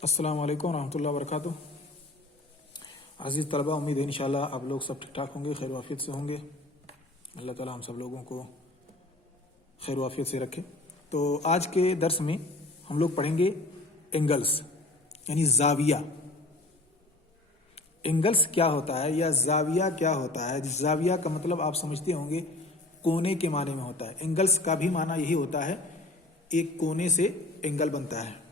अस्सलाम वालेकुम रहमतुल्लाहि व बरकातुहू। अज़ीज़ तलबा, उम्मीद है इंशाल्लाह आप लोग सब ठीक ठाक होंगे, खैर वाफियत से होंगे। अल्लाह ताला हम सब लोगों को खैर वाफियत से रखे। तो आज के दर्स में हम लोग पढ़ेंगे एंगल्स यानी जाविया। एंगल्स क्या होता है या जाविया क्या होता है? जाविया का मतलब आप समझते होंगे कोने के माने में होता है। एंगल्स का भी माना यही होता है, एक कोने से एंगल बनता है।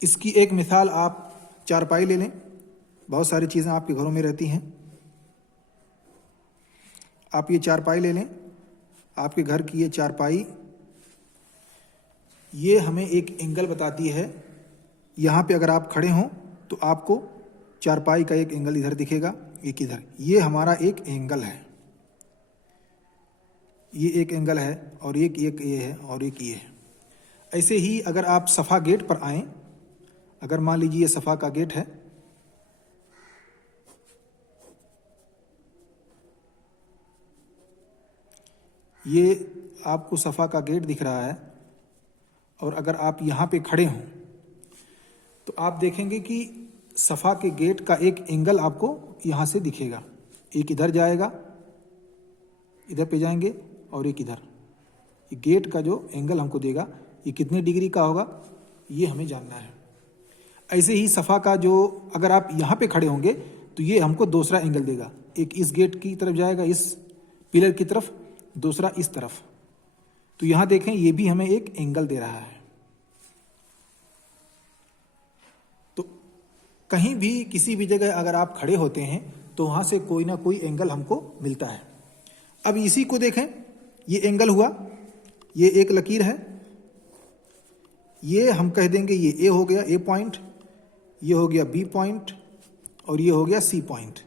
इसकी एक मिसाल आप चारपाई ले लें। बहुत सारी चीज़ें आपके घरों में रहती हैं। आप ये चारपाई ले लें, आपके घर की ये चारपाई, ये हमें एक एंगल बताती है। यहाँ पे अगर आप खड़े हों तो आपको चारपाई का एक एंगल इधर दिखेगा, एक इधर। ये हमारा एक एंगल है, ये एक एंगल है, और एक ये है और एक ये है। ऐसे ही अगर आप सफ़ा गेट पर आएँ, अगर मान लीजिए ये सफ़ा का गेट है, ये आपको सफ़ा का गेट दिख रहा है, और अगर आप यहाँ पे खड़े हों तो आप देखेंगे कि सफ़ा के गेट का एक एंगल आपको यहाँ से दिखेगा। एक इधर जाएगा, इधर पे जाएंगे, और एक इधर। ये गेट का जो एंगल हमको देगा ये कितने डिग्री का होगा, ये हमें जानना है। ऐसे ही सफ़ा का जो, अगर आप यहाँ पे खड़े होंगे तो ये हमको दूसरा एंगल देगा। एक इस गेट की तरफ जाएगा, इस पिलर की तरफ, दूसरा इस तरफ। तो यहाँ देखें, ये भी हमें एक एंगल दे रहा है। तो कहीं भी किसी भी जगह अगर आप खड़े होते हैं तो वहाँ से कोई ना कोई एंगल हमको मिलता है। अब इसी को देखें, ये एंगल हुआ, ये एक लकीर है, ये हम कह देंगे ये ए हो गया, ए पॉइंट, ये हो गया बी पॉइंट, और ये हो गया सी पॉइंट।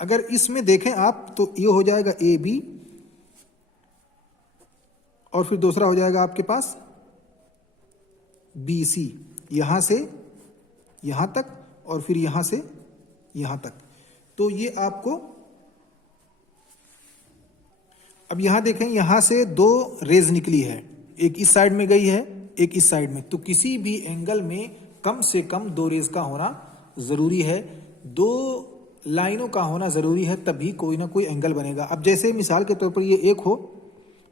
अगर इसमें देखें आप तो ये हो जाएगा ए बी, और फिर दूसरा हो जाएगा आपके पास बी सी, यहां से यहां तक और फिर यहां से यहां तक। तो ये आपको, अब यहां देखें, यहां से दो रेज निकली है, एक इस साइड में गई है, एक इस साइड में। तो किसी भी एंगल में कम से कम दो रेज का होना जरूरी है, दो लाइनों का होना जरूरी है, तभी कोई ना कोई एंगल बनेगा। अब जैसे मिसाल के तौर पर ये एक हो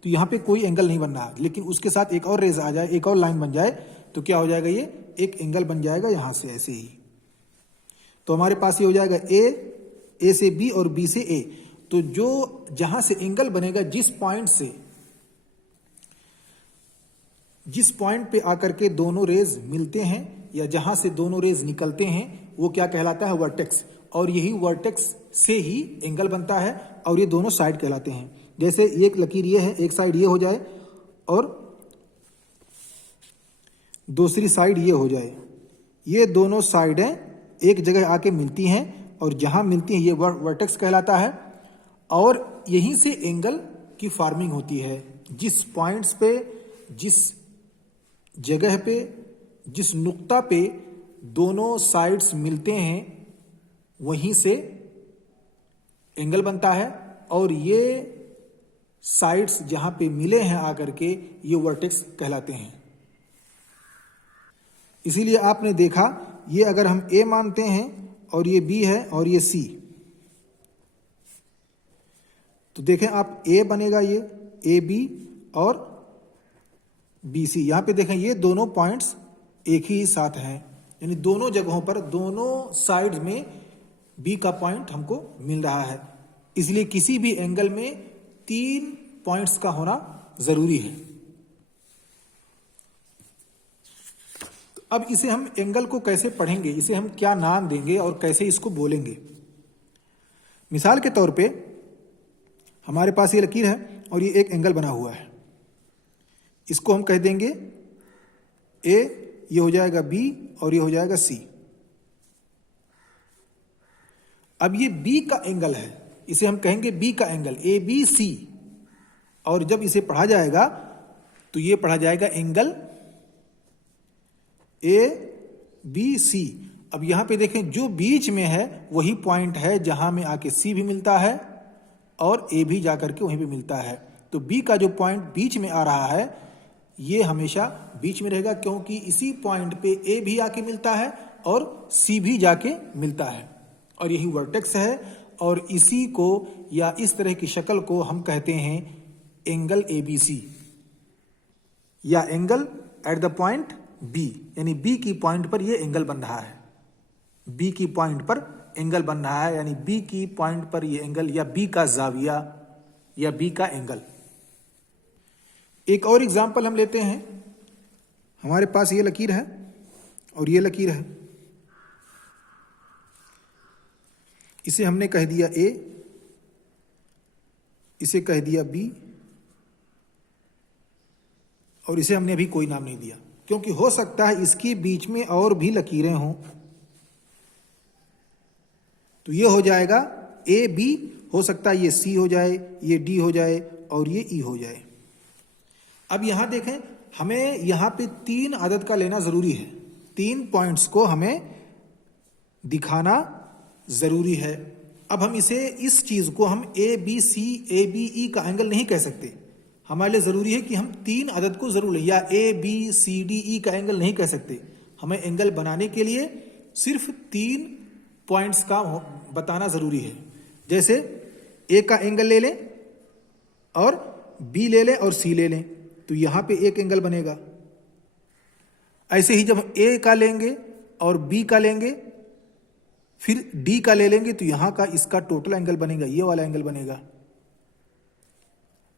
तो यहाँ पे कोई एंगल नहीं बन रहा, लेकिन उसके साथ एक और रेज आ जाए, एक और लाइन बन जाए, तो क्या हो जाएगा, ये एक एंगल बन जाएगा यहां से ऐसे ही। तो हमारे पास ये हो जाएगा ए से बी और बी से ए। तो जो जहां से एंगल बनेगा, जिस पॉइंट पे आकर के दोनों रेज मिलते हैं या जहां से दोनों रेज निकलते हैं, वो क्या कहलाता है, वर्टेक्स। और यही वर्टेक्स से ही एंगल बनता है, और ये दोनों साइड कहलाते हैं। जैसे एक लकीर ये है, एक साइड ये हो जाए और दूसरी साइड ये हो जाए, ये दोनों साइडें एक जगह आके मिलती हैं, और जहां मिलती हैं ये वर्टेक्स कहलाता है। और यहीं से एंगल की फॉर्मिंग होती है। जिस पॉइंट्स पे, जिस जगह पे, जिस नुक्ता पे दोनों साइड्स मिलते हैं, वहीं से एंगल बनता है। और ये साइड्स जहां पे मिले हैं आकर के, ये वर्टेक्स कहलाते हैं। इसीलिए आपने देखा, ये अगर हम ए मानते हैं और ये बी है और ये सी, तो देखें आप, ए बनेगा ये ए बी और बी सी। यहां पे देखें, ये दोनों पॉइंट्स एक ही साथ हैं, यानी दोनों जगहों पर, दोनों साइड में बी का पॉइंट हमको मिल रहा है। इसलिए किसी भी एंगल में 3 पॉइंट्स का होना जरूरी है। तो अब इसे हम एंगल को कैसे पढ़ेंगे, इसे हम क्या नाम देंगे और कैसे इसको बोलेंगे? मिसाल के तौर पे हमारे पास ये लकीर है और ये एक एंगल बना हुआ है, इसको हम कह देंगे ए, ये हो जाएगा बी और ये हो जाएगा सी। अब ये बी का एंगल है, इसे हम कहेंगे बी का एंगल, ए बी सी। और जब इसे पढ़ा जाएगा तो ये पढ़ा जाएगा एंगल ए बी सी। अब यहां पे देखें, जो बीच में है वही पॉइंट है जहां में आके सी भी मिलता है और ए भी जाकर के वहीं पे मिलता है। तो बी का जो पॉइंट बीच में आ रहा है ये हमेशा बीच में रहेगा, क्योंकि इसी पॉइंट पे ए भी आके मिलता है और सी भी जाके मिलता है और यही वर्टेक्स है। और इसी को या इस तरह की शक्ल को हम कहते हैं एंगल एबीसी या angle at the point B, यानी बी की पॉइंट पर ये एंगल बन रहा है, बी की पॉइंट पर एंगल बन रहा है, यानी बी की पॉइंट पर ये एंगल या बी का जाविया या बी का एंगल। एक और एग्जांपल हम लेते हैं। हमारे पास ये लकीर है और ये लकीर है, इसे हमने कह दिया ए, इसे कह दिया बी और इसे हमने अभी कोई नाम नहीं दिया, क्योंकि हो सकता है इसके बीच में और भी लकीरें हों। तो ये हो जाएगा ए बी, हो सकता है ये सी हो जाए, ये डी हो जाए और ये ई हो जाए। अब यहां देखें, हमें यहां पे 3 अदद का लेना जरूरी है, 3 पॉइंट्स को हमें दिखाना जरूरी है। अब हम इस चीज को हम A B C A B E का एंगल नहीं कह सकते, हमारे लिए जरूरी है कि हम 3 अदद को जरूर लें, या A B C D E का एंगल नहीं कह सकते। हमें एंगल बनाने के लिए सिर्फ 3 पॉइंट्स का बताना जरूरी है। जैसे ए का एंगल ले लें और बी ले लें और सी ले लें, तो यहां पे एक एंगल बनेगा। ऐसे ही जब ए का लेंगे और बी का लेंगे फिर डी का ले लेंगे, तो यहां का इसका टोटल एंगल बनेगा, ये वाला एंगल बनेगा।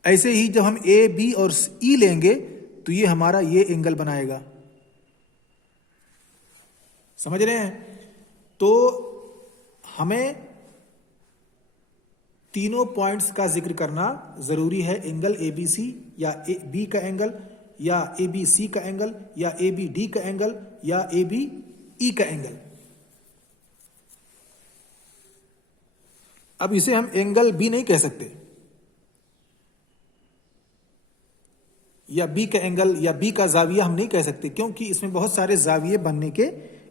ऐसे ही जब हम ए बी और ई लेंगे तो ये हमारा ये एंगल बनाएगा। समझ रहे हैं? तो हमें तीनों पॉइंट्स का जिक्र करना जरूरी है, एंगल एबीसी या ए बी का एंगल या ए बी सी का एंगल या ए बी डी का एंगल या ए बी ई का एंगल। अब इसे हम एंगल बी नहीं कह सकते, या बी का एंगल या बी का जाविया हम नहीं कह सकते, क्योंकि इसमें बहुत सारे जाविये बनने के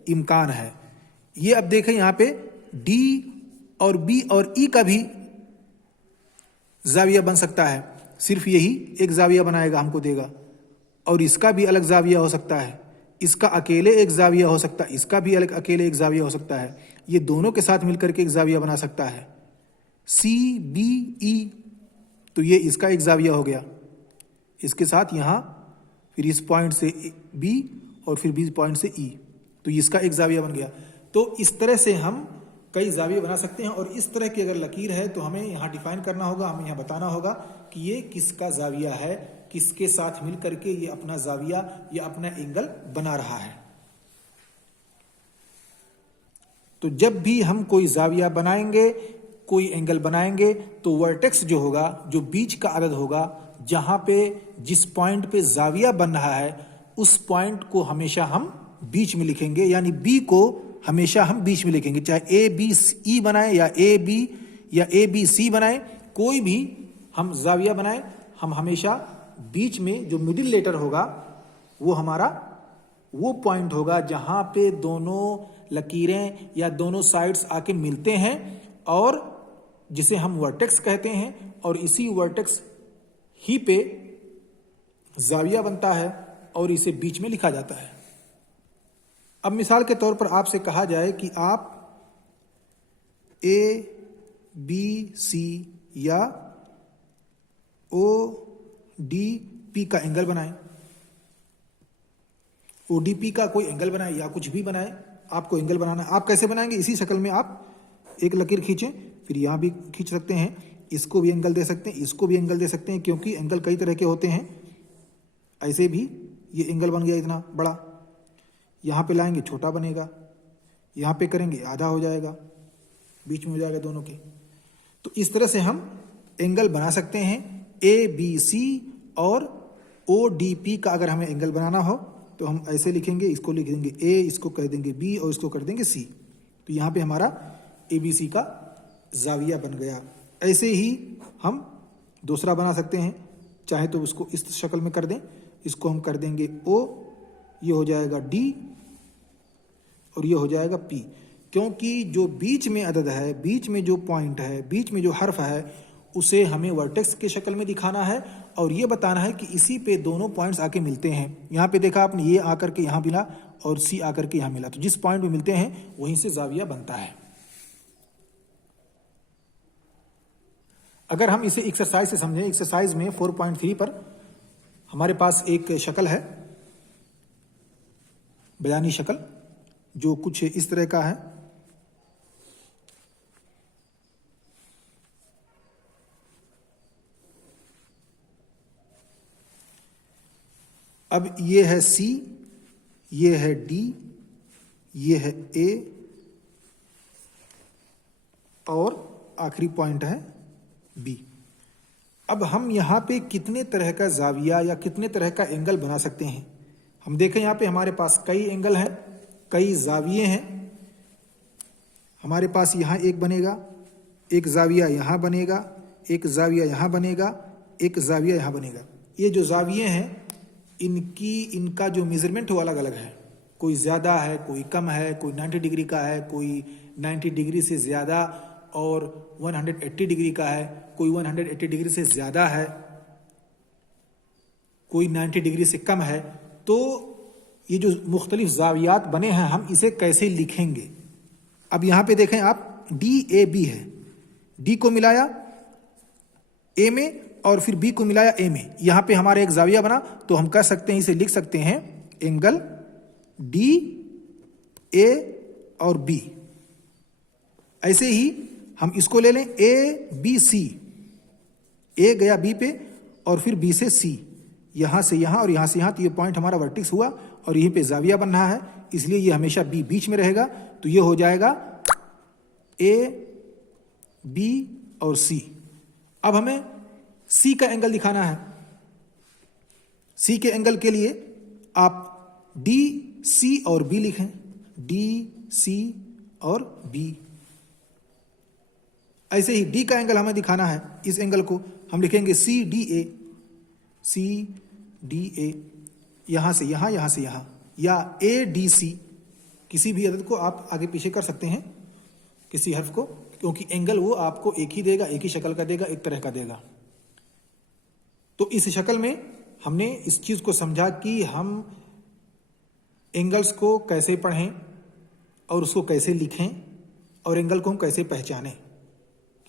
इम्कान है। ये अब देखें यहां पे डी और बी और ई का भी जाविया बन सकता है, सिर्फ यही एक जाविया बनाएगा हमको देगा, और इसका भी अलग जाविया हो सकता है, इसका अकेले एक जाविया हो सकता है, इसका भी अलग अकेले एक जाविया हो सकता है, ये दोनों के साथ मिलकर के एक जाविया बना सकता है। सी बी ई, तो ये इसका एक जाविया हो गया, इसके साथ यहां फिर इस पॉइंट से बी और फिर बी पॉइंट से ई, तो इसका एक जाविया बन गया। तो इस तरह से हम कई जाविये बना सकते हैं। और इस तरह की अगर लकीर है तो हमें यहाँ डिफाइन करना होगा, हमें यहाँ बताना होगा कि ये किसका जाविया है, किसके साथ मिल करके ये अपना जाविया या अपना एंगल बना रहा है। तो जब भी हम कोई जाविया बनाएंगे, कोई एंगल बनाएंगे, तो वर्टेक्स जो होगा, जो बीच का अदद होगा, जहां पे जिस पॉइंट पे जाविया बन रहा है उस पॉइंट को हमेशा हम बीच में लिखेंगे, यानी बी को हमेशा हम बीच में लिखेंगे। चाहे ए बी ई बनाए या ए बी सी बनाए, कोई भी हम जाविया बनाए, हम हमेशा बीच में जो मिडिल लेटर होगा वो हमारा वो पॉइंट होगा जहां पे दोनों लकीरें या दोनों साइड्स आके मिलते हैं और जिसे हम वर्टेक्स कहते हैं, और इसी वर्टेक्स ही पे जाविया बनता है और इसे बीच में लिखा जाता है। अब मिसाल के तौर पर आपसे कहा जाए कि आप ए बी सी या ओ डी पी का एंगल बनाएं, ओ डी पी का कोई एंगल बनाएं या कुछ भी बनाएं, आपको एंगल बनाना है। आप कैसे बनाएंगे? इसी शक्ल में आप एक लकीर खींचें, फिर यहां भी खींच सकते हैं, इसको भी एंगल दे सकते हैं, इसको भी एंगल दे सकते हैं, क्योंकि एंगल कई तरह के होते हैं। ऐसे भी ये एंगल बन गया इतना बड़ा, यहां पे लाएंगे छोटा बनेगा, यहां पे करेंगे आधा हो जाएगा, बीच में हो जाएगा दोनों के। तो इस तरह से हम एंगल बना सकते हैं। ए बी सी और ओ डी पी का अगर हमें एंगल बनाना हो तो हम ऐसे लिखेंगे, इसको लिख देंगे ए, इसको कह देंगे बी और इसको कर देंगे सी, तो यहां पे हमारा ए बी सी का जाविया बन गया। ऐसे ही हम दूसरा बना सकते हैं, चाहे तो उसको इस शक्ल में कर दें, इसको हम कर देंगे ओ, ये हो जाएगा डी और ये हो जाएगा पी, क्योंकि जो बीच में अदद है, बीच में जो पॉइंट है, बीच में जो हर्फ है, उसे हमें वर्टेक्स के शक्ल में दिखाना है और ये बताना है कि इसी पे दोनों पॉइंट्स आके मिलते हैं। यहाँ पे देखा आपने, ये आकर के यहाँ मिला और सी आकर के यहाँ मिला, तो जिस पॉइंट पे मिलते हैं वहीं से जाविया बनता है। अगर हम इसे एक्सरसाइज से समझें, एक्सरसाइज में 4.3 पर हमारे पास एक शक्ल है, बयानी शक्ल, जो कुछ इस तरह का है। अब ये है सी, ये है डी, ये है ए और आखिरी पॉइंट है बी। अब हम यहाँ पे कितने तरह का जाविया या कितने तरह का एंगल बना सकते हैं? हम देखें यहाँ पे हमारे पास कई एंगल हैं, कई जाविये हैं। हमारे पास यहाँ एक बनेगा, एक जाविया यहाँ बनेगा, एक जाविया यहाँ बनेगा, एक जाविया यहाँ बनेगा। ये जो जाविये हैं इनका जो मेजरमेंट है वो अलग अलग है, कोई ज़्यादा है, कोई कम है, कोई 90 डिग्री का है, कोई 90 डिग्री से ज़्यादा और 180 डिग्री का है, कोई 180 डिग्री से ज़्यादा है, कोई 90 डिग्री से कम है। तो ये जो मुख्तलिफ जावियात बने हैं हम इसे कैसे लिखेंगे? अब यहाँ पे देखें आप, डी ए बी है, डी को मिलाया ए में और फिर बी को मिलाया ए में, यहाँ पे हमारा एक जाविया बना। तो हम कह सकते हैं, इसे लिख सकते हैं एंगल डी ए और बी। ऐसे ही हम इसको ले लें ए बी सी, ए गया बी पे और फिर बी से सी, यहां से यहां और यहां से यहां, तो ये पॉइंट हमारा वर्टिक्स हुआ और यहीं पे जाविया बन रहा है, इसलिए ये हमेशा बी बीच में रहेगा। तो ये हो जाएगा ए बी और सी। अब हमें सी का एंगल दिखाना है। सी के एंगल के लिए आप डी सी और बी लिखें, डी सी और बी। ऐसे ही डी का एंगल हमें दिखाना है, इस एंगल को हम लिखेंगे C D A, C D A, यहां से यहां, यहां से यहां, या ए डी सी। किसी भी अदद को आप आगे पीछे कर सकते हैं, किसी हर्फ को, क्योंकि एंगल वो आपको एक ही देगा, एक ही शक्ल का देगा, एक तरह का देगा। तो इस शक्ल में हमने इस चीज को समझा कि हम एंगल्स को कैसे पढ़ें और उसको कैसे लिखें और एंगल को हम कैसे पहचानें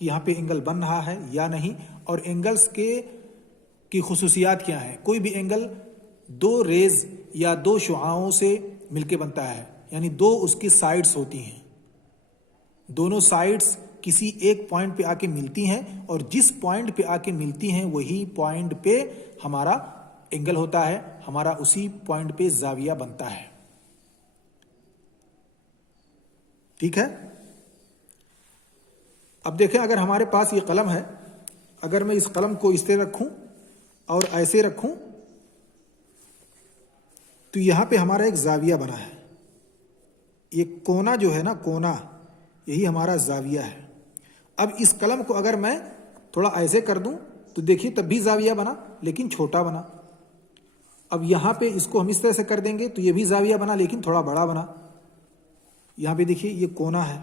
कि यहाँ पे एंगल बन रहा है या नहीं, और एंगल्स की खुसूसियात क्या हैं। कोई भी एंगल दो रेज या दो शुआओं से मिलके बनता है, यानी दो उसकी साइड्स होती हैं, दोनों साइड्स किसी एक पॉइंट पे आके मिलती हैं और जिस पॉइंट पे आके मिलती हैं वही पॉइंट पे हमारा एंगल होता है, हमारा उसी पॉइंट पे जाविया बनता है। ठीक है। अब देखें, अगर हमारे पास ये कलम है, अगर मैं इस कलम को इस तरह रखूं और ऐसे रखूं तो यहां पे हमारा एक जाविया बना है। ये कोना जो है ना, कोना, यही हमारा जाविया है। अब इस कलम को अगर मैं थोड़ा ऐसे कर दूं तो देखिए तब भी जाविया बना, लेकिन छोटा बना। अब यहां पे इसको हम इस तरह से कर देंगे तो ये भी जाविया बना, लेकिन थोड़ा बड़ा बना। यहां पे देखिए ये कोना है,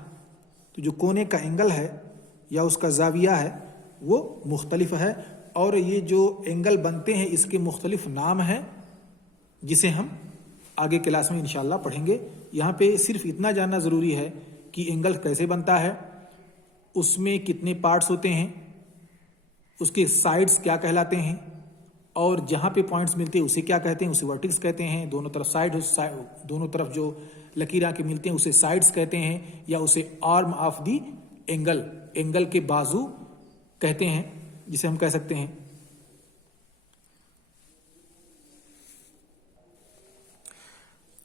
तो जो कोने का एंगल है या उसका जाविया है वो मुख्तलिफ है, और ये जो एंगल बनते हैं इसके मुख्तलिफ नाम हैं, जिसे हम आगे क्लास में इंशाल्लाह पढ़ेंगे। यहाँ पे सिर्फ इतना जानना ज़रूरी है कि एंगल कैसे बनता है, उसमें कितने पार्ट्स होते हैं, उसके साइड्स क्या कहलाते हैं, और जहाँ पे पॉइंट्स मिलते हैं उसे क्या कहते हैं, उसे वर्टिक्स कहते हैं। दोनों तरफ दोनों तरफ जो लकीर आके मिलते हैं उसे साइड्स कहते हैं, या उसे arm of the angle, angle के बाजू कहते हैं, जिसे हम कह सकते हैं।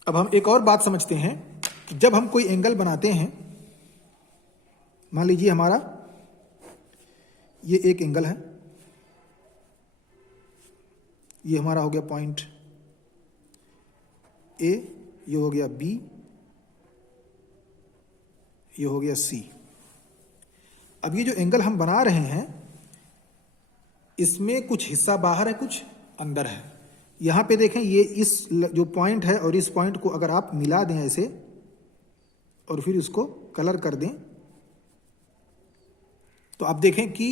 अब हम एक और बात समझते हैं कि जब हम कोई एंगल बनाते हैं, मान लीजिए हमारा ये एक एंगल है, ये हमारा हो गया पॉइंट ए, ये हो गया बी, ये हो गया सी। अब ये जो एंगल हम बना रहे हैं इसमें कुछ हिस्सा बाहर है, कुछ अंदर है। यहां पे देखें, ये इस जो पॉइंट है और इस पॉइंट को अगर आप मिला दें ऐसे और फिर इसको कलर कर दें तो आप देखें कि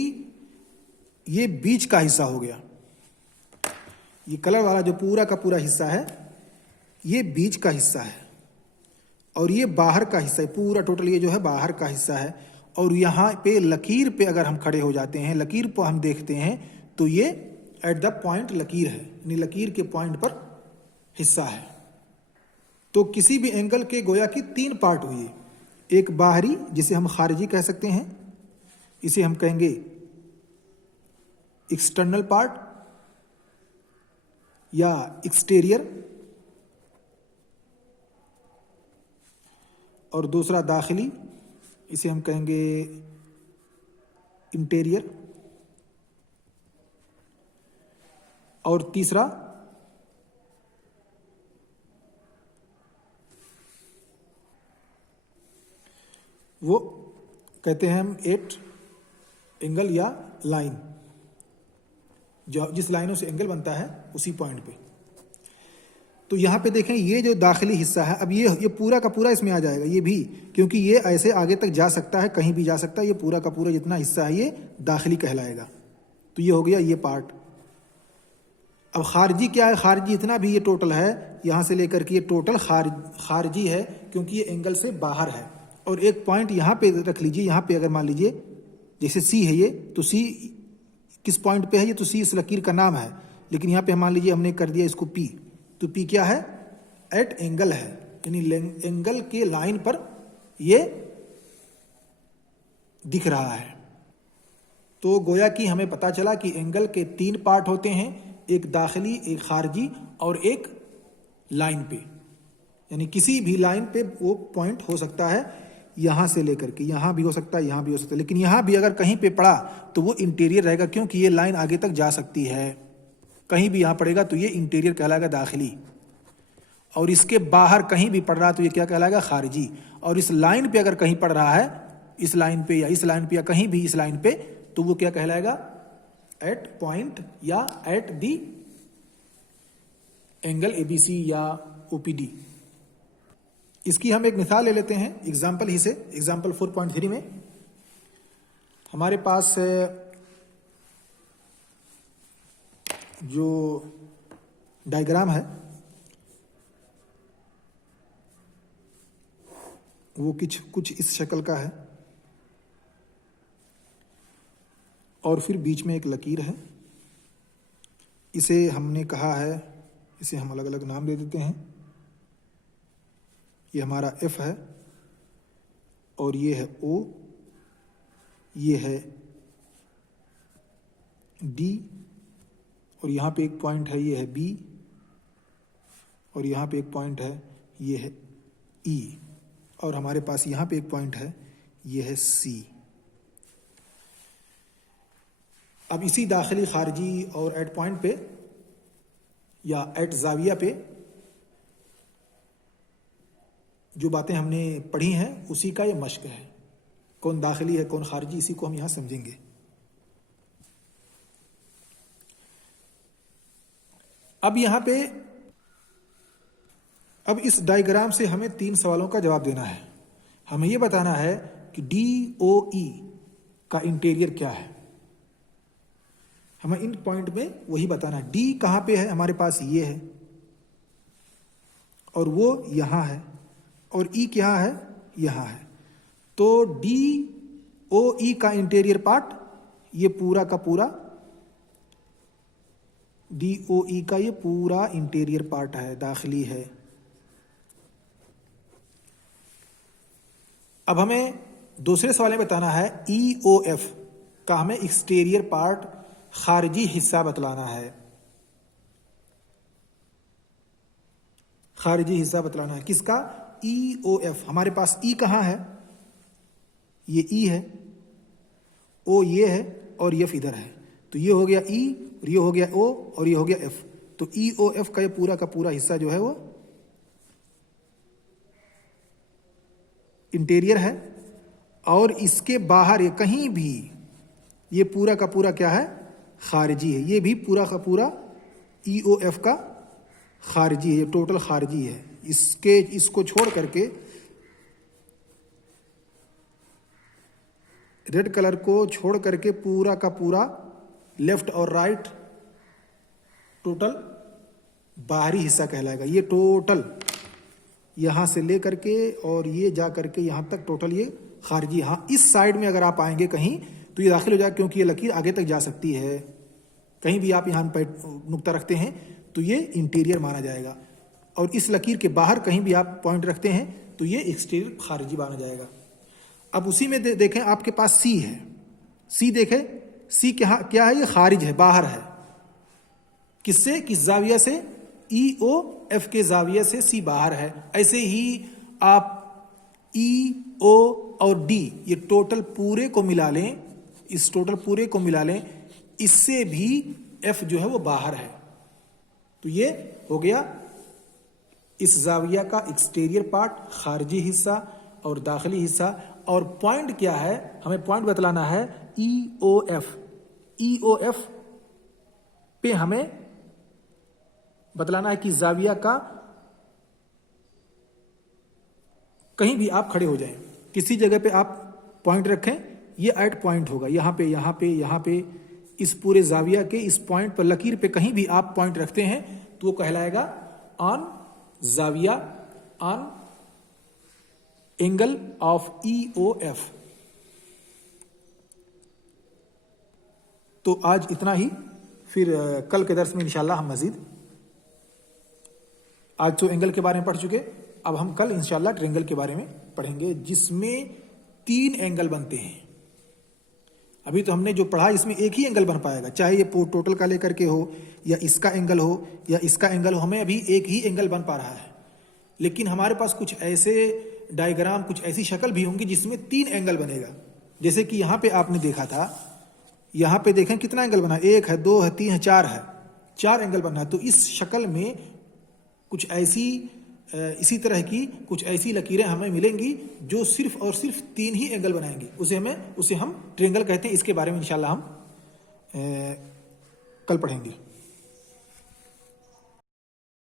ये बीच का हिस्सा हो गया, ये कलर वाला जो पूरा का पूरा हिस्सा है ये बीच का हिस्सा है, और ये बाहर का हिस्सा है, पूरा टोटल ये जो है बाहर का हिस्सा है। और यहाँ पे लकीर पे अगर हम खड़े हो जाते हैं, लकीर पर हम देखते हैं तो ये एट द पॉइंट लकीर है, यानी लकीर के पॉइंट पर हिस्सा है। तो किसी भी एंगल के गोया की तीन पार्ट हुए, एक बाहरी जिसे हम खारिजी कह सकते हैं, इसे हम कहेंगे एक्सटर्नल पार्ट या एक्सटीरियर, और दूसरा दाखिली, इसे हम कहेंगे इंटीरियर, और तीसरा वो कहते हैं हम एट एंगल या लाइन, जो जिस लाइनों से एंगल बनता है उसी पॉइंट पे। तो यहाँ पे देखें ये जो दाखिली हिस्सा है, अब ये पूरा का पूरा इसमें आ जाएगा, ये भी, क्योंकि ये ऐसे आगे तक जा सकता है, कहीं भी जा सकता है, ये पूरा का पूरा जितना हिस्सा है ये दाखिली कहलाएगा। तो ये हो गया ये पार्ट। अब खारजी क्या है, खारजी इतना भी ये टोटल है, यहाँ से लेकर के ये टोटल खारजी है, क्योंकि ये एंगल से बाहर है। और एक पॉइंट यहाँ पे रख लीजिए, यहाँ पे अगर मान लीजिए जैसे सी है ये, तो सी किस पॉइंट पे है ये, तो सी इस लकीर का नाम है, लेकिन यहाँ पे मान लीजिए हमने कर दिया इसको पी, तो पी क्या है, एट एंगल है, यानी एंगल के लाइन पर ये दिख रहा है। तो गोया कि हमें पता चला कि एंगल के तीन पार्ट होते हैं, एक दाखिली, एक खारजी और एक लाइन पे, यानी किसी भी लाइन पे वो पॉइंट हो सकता है, यहां से लेकर के यहां भी हो सकता है, यहां भी हो सकता है, लेकिन यहां भी अगर कहीं पे पड़ा तो वो इंटीरियर रहेगा, क्योंकि ये लाइन आगे तक जा सकती है। कहीं भी यहां पड़ेगा तो ये इंटीरियर कहलाएगा, दाखिली। और इसके बाहर कहीं भी पड़ रहा तो ये क्या कहलाएगा, खारिजी। और इस लाइन पे अगर कहीं पड़ रहा है, इस लाइन पे या इस लाइन पे या कहीं भी इस लाइन पे, तो वो क्या कहलाएगा, एट पॉइंट या एट दी एंगल एबीसी या ओपीडी। इसकी हम एक मिसाल ले लेते हैं एग्जाम्पल ही से। एग्जाम्पल 4.3 में हमारे पास जो डायग्राम है वो कुछ इस शक्ल का है, और फिर बीच में एक लकीर है। इसे हमने कहा है, इसे हम अलग अलग नाम दे देते हैं। ये हमारा एफ है, और ये है ओ, ये है डी, और यहाँ पे एक पॉइंट है, ये है बी, और यहाँ पे एक पॉइंट है, ये है ई, और हमारे पास यहाँ पे एक पॉइंट है, ये है सी। अब इसी दाखिली, खारजी और एट पॉइंट पे या एट जाविया पे जो बातें हमने पढ़ी हैं उसी का ये मश्क है। कौन दाखिली है कौन खारजी, इसी को हम यहां समझेंगे। अब यहां पे अब इस डायग्राम से हमें 3 सवालों का जवाब देना है। हमें यह बताना है कि DOE का इंटीरियर क्या है। हमें इन पॉइंट में वही बताना है। डी कहां पे है, हमारे पास ये है, और वो यहां है, और ई क्या है, यहां है। तो DOE का इंटीरियर पार्ट ये पूरा का पूरा, DOE का ये पूरा इंटीरियर पार्ट है, दाखिली है। अब हमें दूसरे सवाल में बताना है EOF का हमें एक्सटीरियर पार्ट, खारिजी हिस्सा बतलाना है। खारिजी हिस्सा बतलाना है किसका, EOF। हमारे पास ई कहां है, ये ई है, ओ ये है, और एफ इधर है। तो ये हो गया ई, और ये हो गया ओ, और ये हो गया एफ। तो EOF का ये पूरा का पूरा हिस्सा जो है वो इंटीरियर है, और इसके बाहर ये कहीं भी ये पूरा का पूरा क्या है, खारिजी है। ये भी पूरा का पूरा EOF का खारिजी है, ये टोटल खारिजी है। इसको छोड़ करके, रेड कलर को छोड़ करके पूरा का पूरा लेफ्ट और राइट टोटल बाहरी हिस्सा कहलाएगा। ये टोटल यहां से ले करके और ये जा करके यहां तक टोटल ये खारिजी। हाँ, इस साइड में अगर आप आएंगे कहीं तो ये दाखिल हो जाएगा, क्योंकि ये लकीर आगे तक जा सकती है। कहीं भी आप यहाँ पे नुक्ता रखते हैं तो ये इंटीरियर माना जाएगा, और इस लकीर के बाहर कहीं भी आप पॉइंट रखते हैं तो ये एक्सटीरियर खारिजी माना जाएगा। अब उसी में देखें आपके पास सी है, सी देखें, सी क्या है, ये खारिज है, बाहर है। किससे, किस जाविया से, ई ओ एफ के जाविया से सी बाहर है। ऐसे ही आप ई ओ और डी ये टोटल पूरे को मिला लें, इस टोटल पूरे को मिला लें, इससे भी एफ जो है वो बाहर है। तो ये हो गया इस जाविया का एक्सटीरियर पार्ट, खारजी हिस्सा और दाखिली हिस्सा। और पॉइंट क्या है, हमें पॉइंट बतलाना है ई ओ एफ। ई ओ एफ पे हमें बतलाना है कि जाविया का कहीं भी आप खड़े हो जाएं, किसी जगह पे आप पॉइंट रखें, ये एट पॉइंट होगा, यहां पे यहां पे यहां पे, इस पूरे जाविया के इस पॉइंट पर, लकीर पे कहीं भी आप पॉइंट रखते हैं तो वो कहलाएगा ऑन जाविया, on angle of E O F. तो आज इतना ही, फिर कल के दर्स में इंशाल्लाह हम मजीद, आज तो एंगल के बारे में पढ़ चुके, अब हम कल इंशाल्लाह ट्रायंगल के बारे में पढ़ेंगे, जिसमें 3 एंगल बनते हैं। अभी तो हमने जो पढ़ा इसमें एक ही एंगल बन पाएगा, चाहे ये टोटल का लेकर के हो या इसका एंगल हो या इसका एंगल हो, हमें अभी एक ही एंगल बन पा रहा है। लेकिन हमारे पास कुछ ऐसे डायग्राम, कुछ ऐसी शक्ल भी होंगी जिसमें 3 एंगल बनेगा। जैसे कि यहाँ पे आपने देखा था, यहाँ पे देखें कितना एंगल बना, 1 है, 2 है, 3 है, 4 है, 4 एंगल बना है। तो इस शक्ल में कुछ ऐसी इसी तरह की कुछ ऐसी लकीरें हमें मिलेंगी जो सिर्फ और सिर्फ 3 ही एंगल बनाएंगी, उसे हम ट्रायंगल कहते हैं। इसके बारे में इंशाल्लाह हम कल पढ़ेंगे।